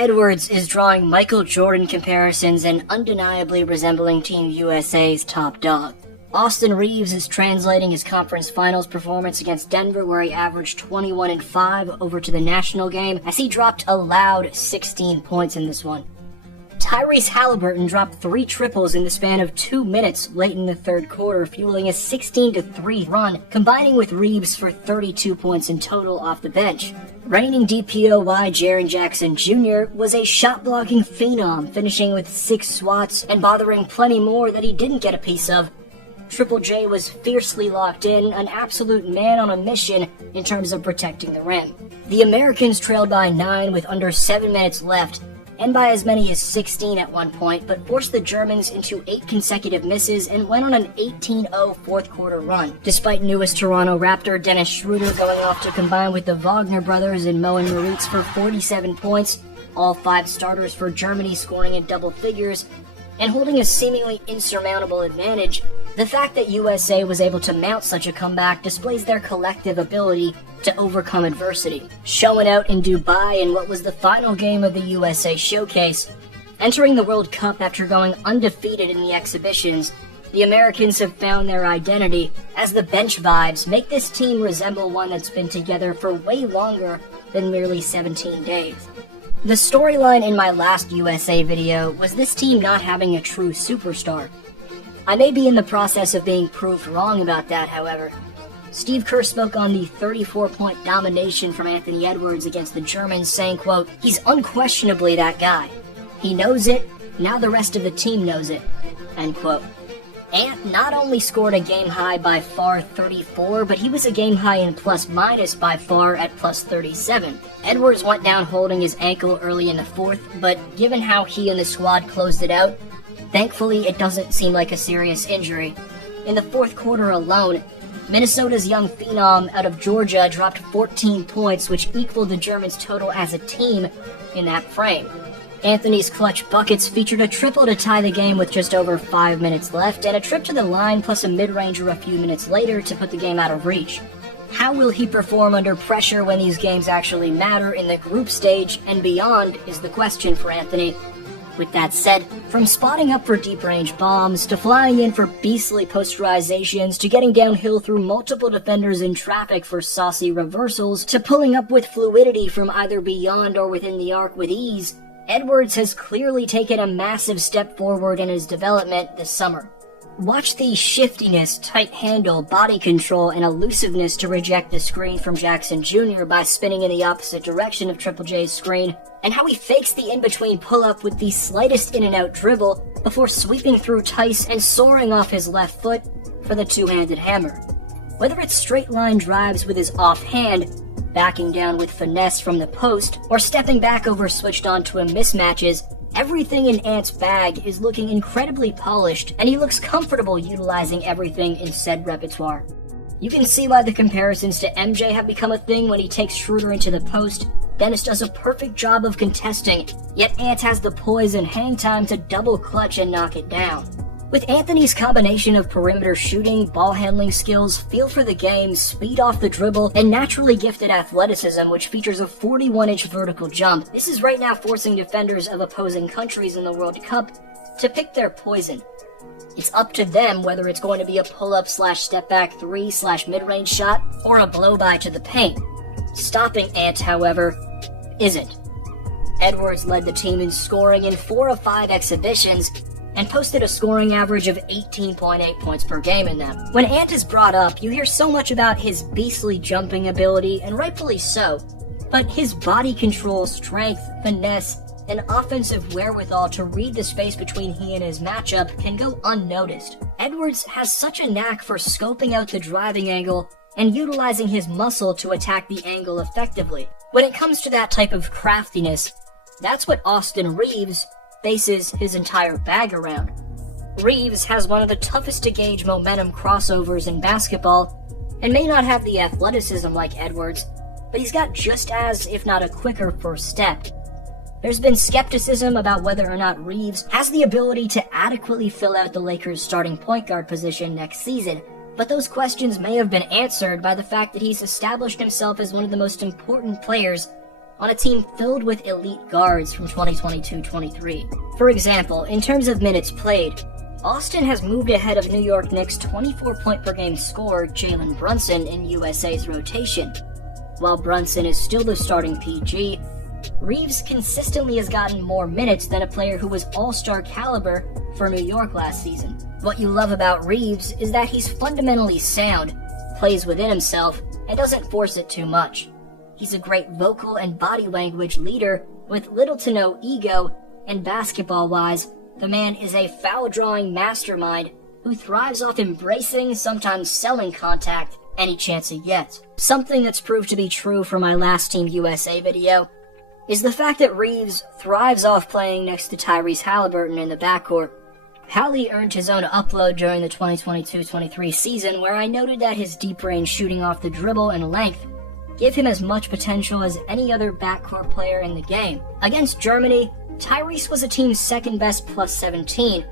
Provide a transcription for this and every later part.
Edwards is drawing Michael Jordan comparisons and undeniably resembling Team USA's top dog. Austin Reaves is translating his conference finals performance against Denver, where he averaged 21-5, over to the national game as he dropped a loud 16 points in this one. Tyrese Halliburton dropped 3 triples in the span of 2 minutes late in the third quarter, fueling a 16-3 run, combining with Reaves for 32 points in total off the bench. Reigning DPOY Jaren Jackson Jr. was a shot-blocking phenom, finishing with 6 swats and bothering plenty more that he didn't get a piece of. Triple J was fiercely locked in, an absolute man on a mission in terms of protecting the rim. The Americans trailed by 9 with under 7 minutes left, and by as many as 16 at one point, but forced the Germans into 8 consecutive misses and went on an 18-0 fourth quarter run. Despite newest Toronto Raptor Dennis Schroeder going off to combine with the Wagner brothers and Mo and Moritz for 47 points, all 5 starters for Germany scoring in double figures, and holding a seemingly insurmountable advantage, the fact that USA was able to mount such a comeback displays their collective ability to overcome adversity. Showing out in Dubai in what was the final game of the USA Showcase, entering the World Cup after going undefeated in the exhibitions, the Americans have found their identity as the bench vibes make this team resemble one that's been together for way longer than merely 17 days. The storyline in my last USA video was this team not having a true superstar. I may be in the process of being proved wrong about that, however. Steve Kerr spoke on the 34-point domination from Anthony Edwards against the Germans, saying, quote, "He's unquestionably that guy. He knows it, now the rest of the team knows it," end quote. Ant not only scored a game-high by far 34, but he was a game-high in plus-minus by far at plus 37. Edwards went down holding his ankle early in the fourth, but given how he and the squad closed it out, thankfully it doesn't seem like a serious injury. In the fourth quarter alone, Minnesota's young phenom out of Georgia dropped 14 points, which equaled the Germans' total as a team in that frame. Anthony's clutch buckets featured a triple to tie the game with just over 5 minutes left, and a trip to the line plus a mid-ranger a few minutes later to put the game out of reach. How will he perform under pressure when these games actually matter in the group stage and beyond is the question for Anthony. With that said, from spotting up for deep-range bombs, to flying in for beastly posterizations, to getting downhill through multiple defenders in traffic for saucy reversals, to pulling up with fluidity from either beyond or within the arc with ease, Edwards has clearly taken a massive step forward in his development this summer. Watch the shiftiness, tight handle, body control, and elusiveness to reject the screen from Jackson Jr. by spinning in the opposite direction of Triple J's screen, and how he fakes the in-between pull-up with the slightest in-and-out dribble before sweeping through Tice and soaring off his left foot for the two-handed hammer. Whether it's straight-line drives with his offhand, backing down with finesse from the post, or stepping back over switched-on twin mismatches, everything in Ant's bag is looking incredibly polished, and he looks comfortable utilizing everything in said repertoire. You can see why the comparisons to MJ have become a thing when he takes Schroeder into the post. Dennis does a perfect job of contesting, yet Ant has the poise and hang time to double clutch and knock it down. With Anthony's combination of perimeter shooting, ball handling skills, feel for the game, speed off the dribble, and naturally gifted athleticism, which features a 41-inch vertical jump, this is right now forcing defenders of opposing countries in the World Cup to pick their poison. It's up to them whether it's going to be a pull-up / step-back 3 / mid-range shot, or a blow-by to the paint. Stopping Ant, however, isn't. Edwards led the team in scoring in 4 of 5 exhibitions, and posted a scoring average of 18.8 points per game in them. When Ant is brought up, you hear so much about his beastly jumping ability, and rightfully so, but his body control, strength, finesse, and offensive wherewithal to read the space between he and his matchup can go unnoticed. Edwards has such a knack for scoping out the driving angle and utilizing his muscle to attack the angle effectively. When it comes to that type of craftiness, that's what Austin Reaves bases his entire bag around. Reaves has one of the toughest to gauge momentum crossovers in basketball, and may not have the athleticism like Edwards, but he's got just as, if not a quicker first step. There's been skepticism about whether or not Reaves has the ability to adequately fill out the Lakers' starting point guard position next season, but those questions may have been answered by the fact that he's established himself as one of the most important players on a team filled with elite guards from 2022-23. For example, in terms of minutes played, Austin has moved ahead of New York Knicks' 24-point-per-game scorer Jalen Brunson in USA's rotation. While Brunson is still the starting PG, Reeves consistently has gotten more minutes than a player who was all-star caliber for New York last season. What you love about Reeves is that he's fundamentally sound, plays within himself, and doesn't force it too much. He's a great vocal and body language leader with little to no ego, and basketball-wise, the man is a foul-drawing mastermind who thrives off embracing, sometimes selling contact any chance he gets. Something that's proved to be true for my last Team USA video is the fact that Reeves thrives off playing next to Tyrese Halliburton in the backcourt. Hallie earned his own upload during the 2022-23 season, where I noted that his deep-range shooting off the dribble and length give him as much potential as any other backcourt player in the game. Against Germany, Tyrese was a team's second-best plus 17,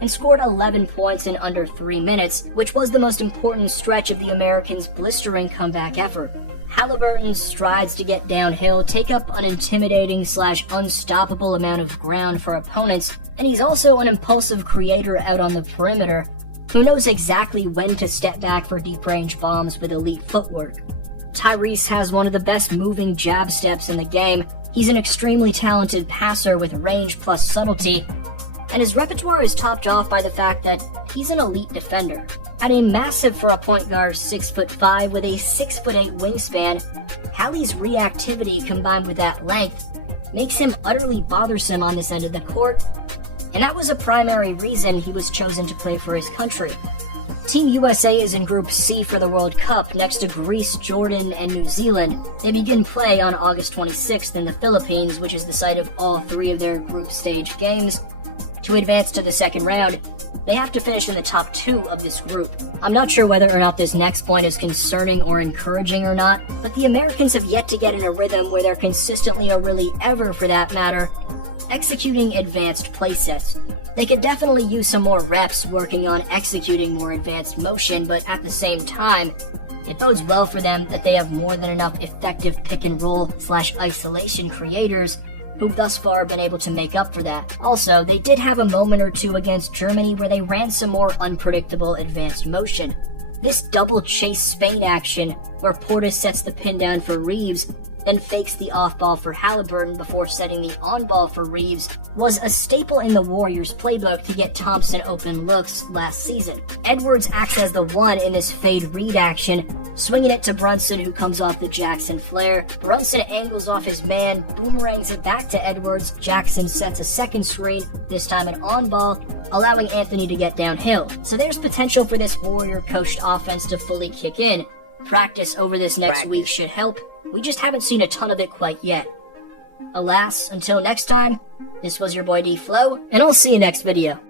and scored 11 points in under 3 minutes, which was the most important stretch of the Americans' blistering comeback effort. Halliburton's strides to get downhill take up an intimidating/unstoppable amount of ground for opponents, and he's also an impulsive creator out on the perimeter who knows exactly when to step back for deep-range bombs with elite footwork. Tyrese has one of the best moving jab steps in the game. He's an extremely talented passer with range plus subtlety, and his repertoire is topped off by the fact that he's an elite defender. At a massive for a point guard 6'5" with a 6'8" wingspan, Hallie's reactivity combined with that length makes him utterly bothersome on this end of the court, and that was a primary reason he was chosen to play for his country. Team USA is in Group C for the World Cup next to Greece, Jordan, and New Zealand. They begin play on August 26th in the Philippines, which is the site of all 3 of their group stage games. To advance to the second round, they have to finish in the top 2 of this group. I'm not sure whether or not this next point is concerning or encouraging or not, but the Americans have yet to get in a rhythm where they're consistently, or really ever for that matter, executing advanced playsets. They could definitely use some more reps working on executing more advanced motion, but at the same time, it bodes well for them that they have more than enough effective pick-and-roll/isolation creators who've thus far been able to make up for that. Also, they did have a moment or two against Germany where they ran some more unpredictable advanced motion. This double chase Spain action, where Portis sets the pin down for Reeves, then fakes the off-ball for Halliburton before setting the on-ball for Reeves, was a staple in the Warriors' playbook to get Thompson open looks last season. Edwards acts as the one in this fade read action, swinging it to Brunson, who comes off the Jackson flare. Brunson angles off his man, boomerangs it back to Edwards. Jackson sets a second screen, this time an on-ball, allowing Anthony to get downhill. So there's potential for this Warrior-coached offense to fully kick in. Practice over this next week should help. We just haven't seen a ton of it quite yet. Alas, until next time, this was your boy D-Flow, and I'll see you next video.